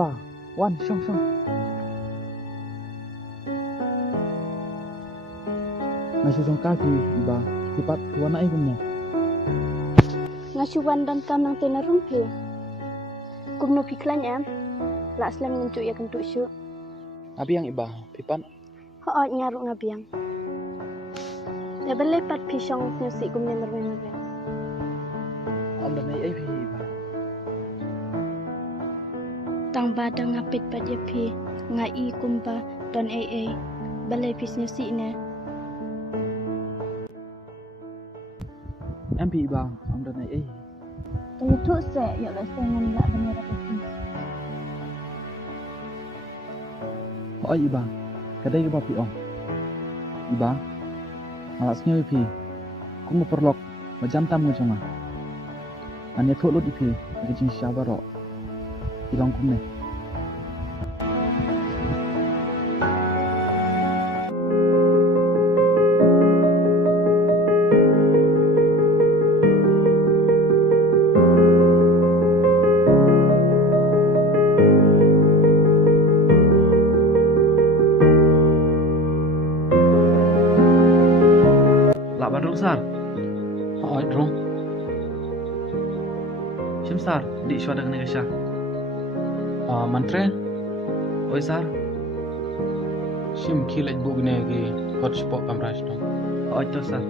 iba, wan, syong. Nasyusong kaki, iba, tipat warna ikumnya. Ngasuwan dan kam nang tenarum he. Kumno piklan am, la aslam ngentuk ya kentuk syuk. Abi yang iba, pipan. Ho nyaruk ngabiang. Ya belepat pisang nyusik kumnya mermen. Om dan ai iba. Tang badang ngapit pat ya pi, ngai kumpa don ai. Balai pis nyusik ne. MP iba, om dan ai. Tapi tu se ya la sengan la bener apa pis. Oi iba, kadai iba pi om. Iba, malasnya ipi. Kum perlok, macam tamu cuma. Anya thot lut ipi, kecing syabaro. Ilang kum ne. Badrung sar, oi drung. Shim sar, di shwada kene kasha. Mantre, oi sar. Shim kylla bugne ki hotspot kamraj to. Oi to sar.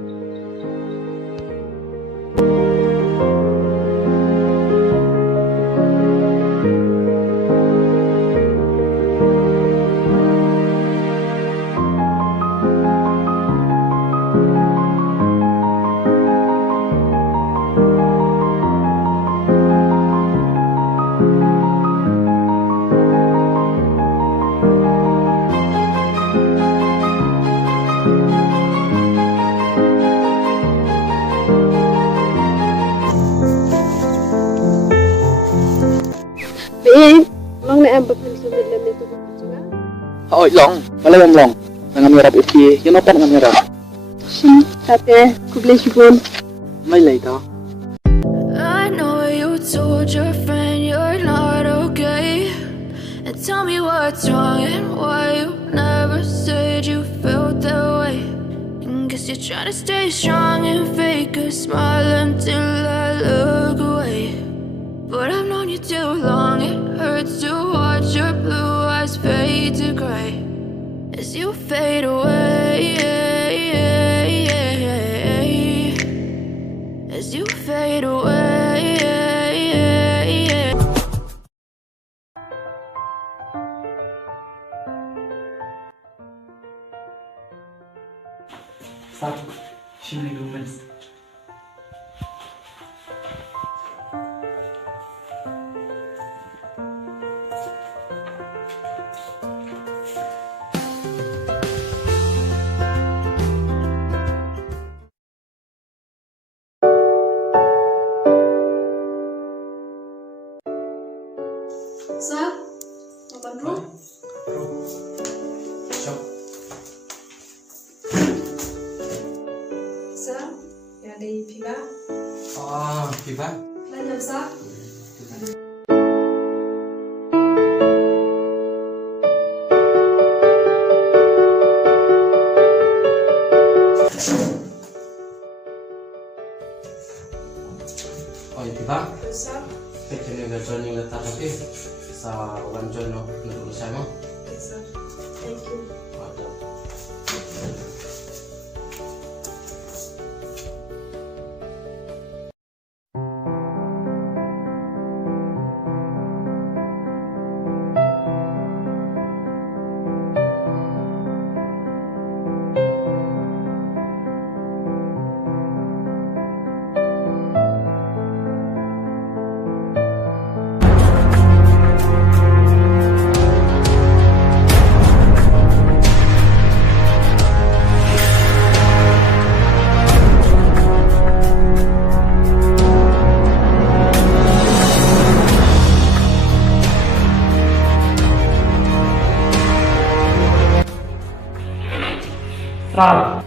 Mang na ambak ng sumid lang nito kutsura. Oi long, malam long. Dengan mirap ipi, you know pan dengan mirap. Shin, tate, kuble shibon. Mai lai ta. I know you told your friend you're not okay, and tell me what's wrong and why you never said you felt that way. And guess you're trying to stay strong and fake a smile until I look away. But I've known you too long, it hurts to watch your blue eyes fade to gray as you fade away, as you fade away. Sar, shimni lumens. Sir, open room. Sir, yang ada piba. Piba. Lanjut sir. Piba. Sir. Kecilnya gajon yang letak tapi sa wanjon no menurut saya mau. Sir. Thank you. Sar.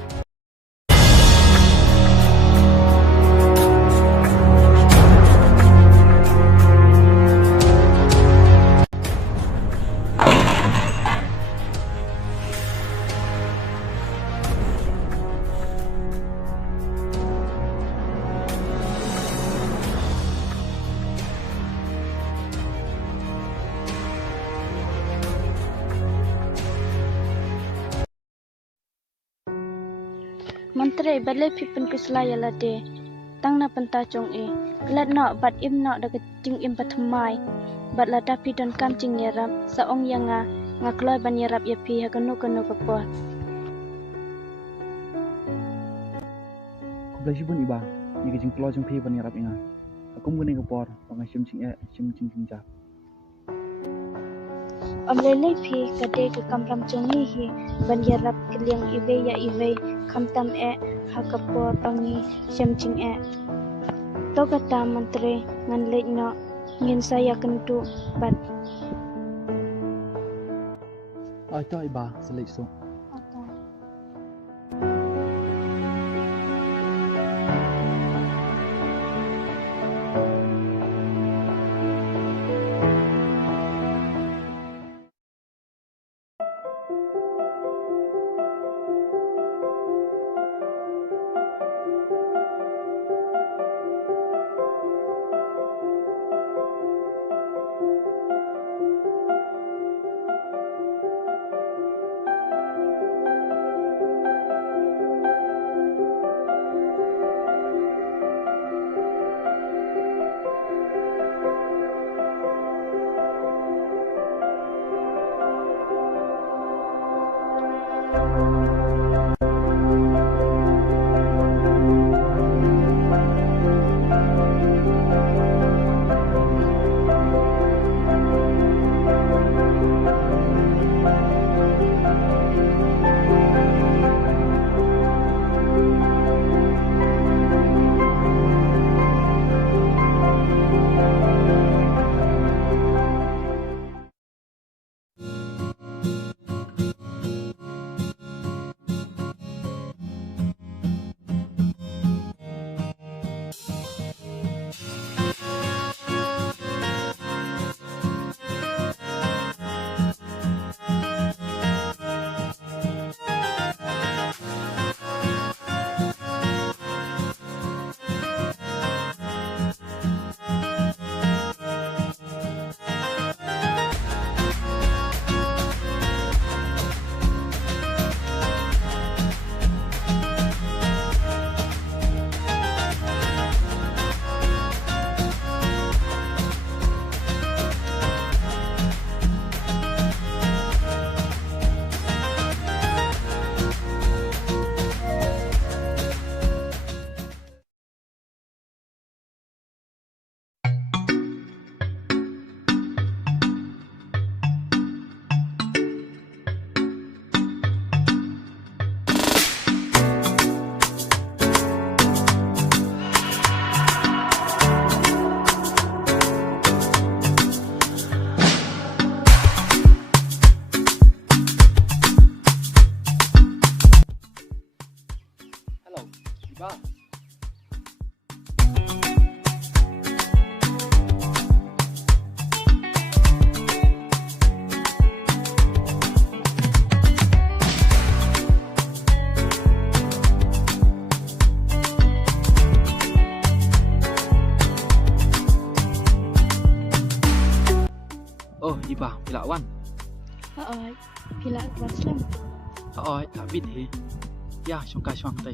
Montre balai pipen keselaya lade. Tang na penta chong Kelat no bat im no da kecing im patmai. Bat la tapi don kam cing yerap saong yang ngakloi ban yerap ya pi hakanu kanu kapot. Kublai sibun iba. Ni kecing keluar jong pi ban yarap inga. Aku mungkin kapor pangai sim cing jap. Om lele pi kade ke kamram chongi hi ban yarap keliang ive ya ive kamtam hakapor pangi sim cing to kata mantre ngan lek no ngin saya kentu bat Ai to iba selek so. Oh, iba, pila wan. Oi, pila waslam. Oi, tak bit he. Ya, syongka syong tay.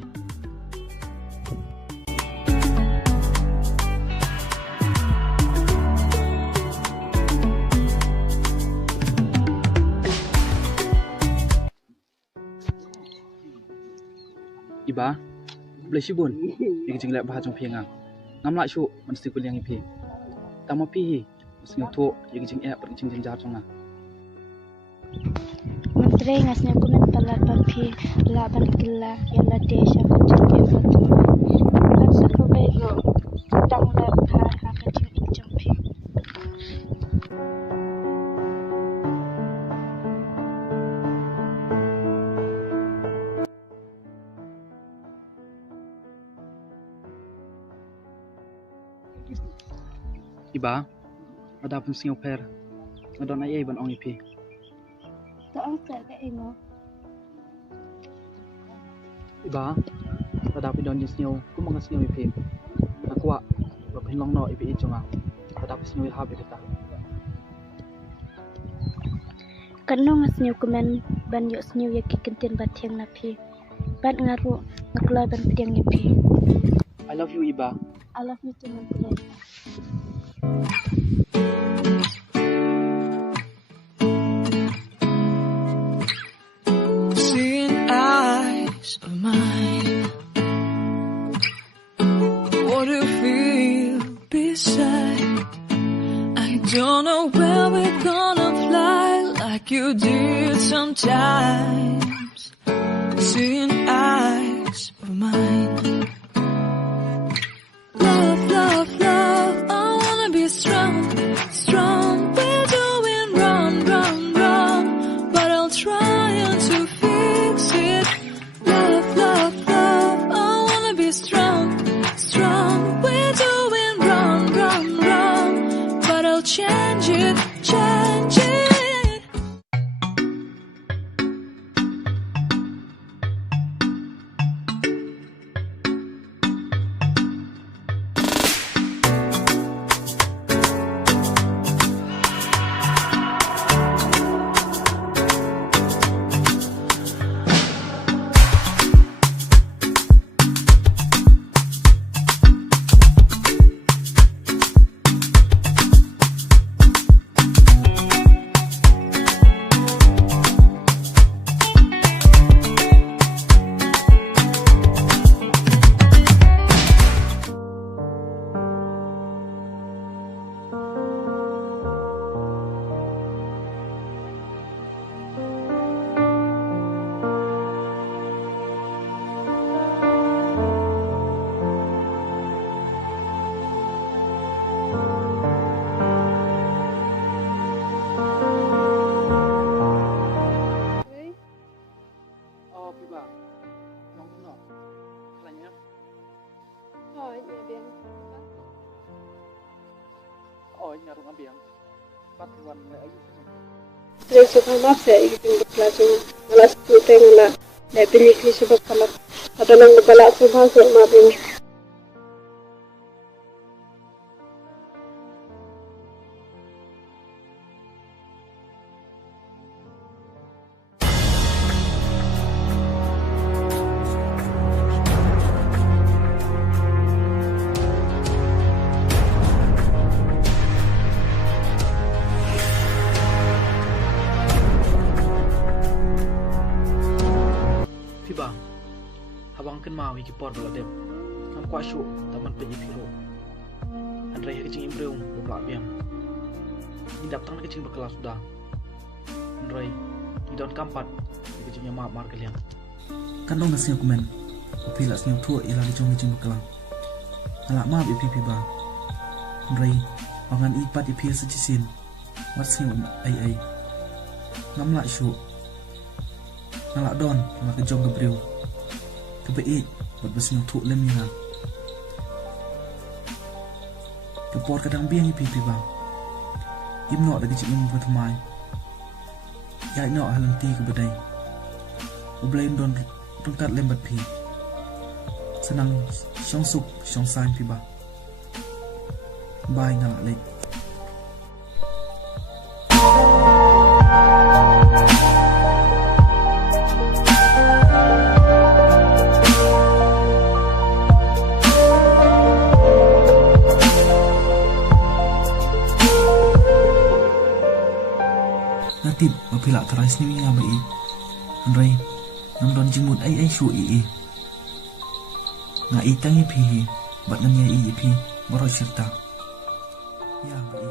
Iba, boleh sibun. Yang jenglek bahas jong piangang. Ngamlak syuk, mesti kuliang ipi. Tama pi. Mesti tu, yang jeng perjeng jeng jatuh na. Mentre ngasnya kumen palat papi laban kylla yang lade syaka jeng fatu. Bat sako bego tang lep ha kecing injong pi. Iba, ada pun singo per. Ada na ban ong ipi. Taong tak ke emo. Iba, ada pun don singo, ku mang singo ipi. Aku wa, ba long no ipi jonga. Ada pun singo ha kita. Kanong ngasnya kumen ban yo snyo ya kikentian bat yang napi. Bat ngaru Nakulay ban pediang ipi. I love you, Iba. I love you too, Nakulay. Seeing eyes of mine, what do you feel beside? I don't know where we're gonna fly like you did sometimes. Seeing eyes of mine, love, love, love, I wanna be strong, strong. We're doing wrong, wrong, wrong, but I'll try to fix it. Love, love, love, I wanna be strong, strong. We're doing wrong, wrong, wrong, but I'll change it, change it. Oh, Iba. Nong no. Kalanya. Thôi, nhà biển. Oh, nyarung abiang. Patuan le ayu. Terus suka masa itu berkelasnya. Malas kita ngala. Dah pilih kli sebab kalau ada nang balak subhan sama bin. Iba. Abang kan mau iki por bala dem. Kam kwa shu taman pe piro. Andre kecing imreung beblak biang. Ni datang kecing berkelas sudah. Andre ni don kampat kecingnya maaf mar kalian. Kan dong ngasih aku men. Tapi lak senyum tua ialah kecing berkelang. Alak maaf ipi ba. Andre pangan ipat ipi sejisin. Wat senyum ai. Ngamlak shu. Nalak don, nalak kejong kebriu. Kebeik, buat bersenyum tuk lem ni lah. Kepor kadang biang ipi bang. Im nok dah kecik im bertemai. Ya nok halanti ke bedai. Ublain don rungkat lem bat pi. Senang syong sup syong sain pi bang. Bye nalak lek. Natib apabila terais ni nga bai Andrai nam don jimut ai shu i nga itang ipi bat nan ya i ipi baro cerita ya bai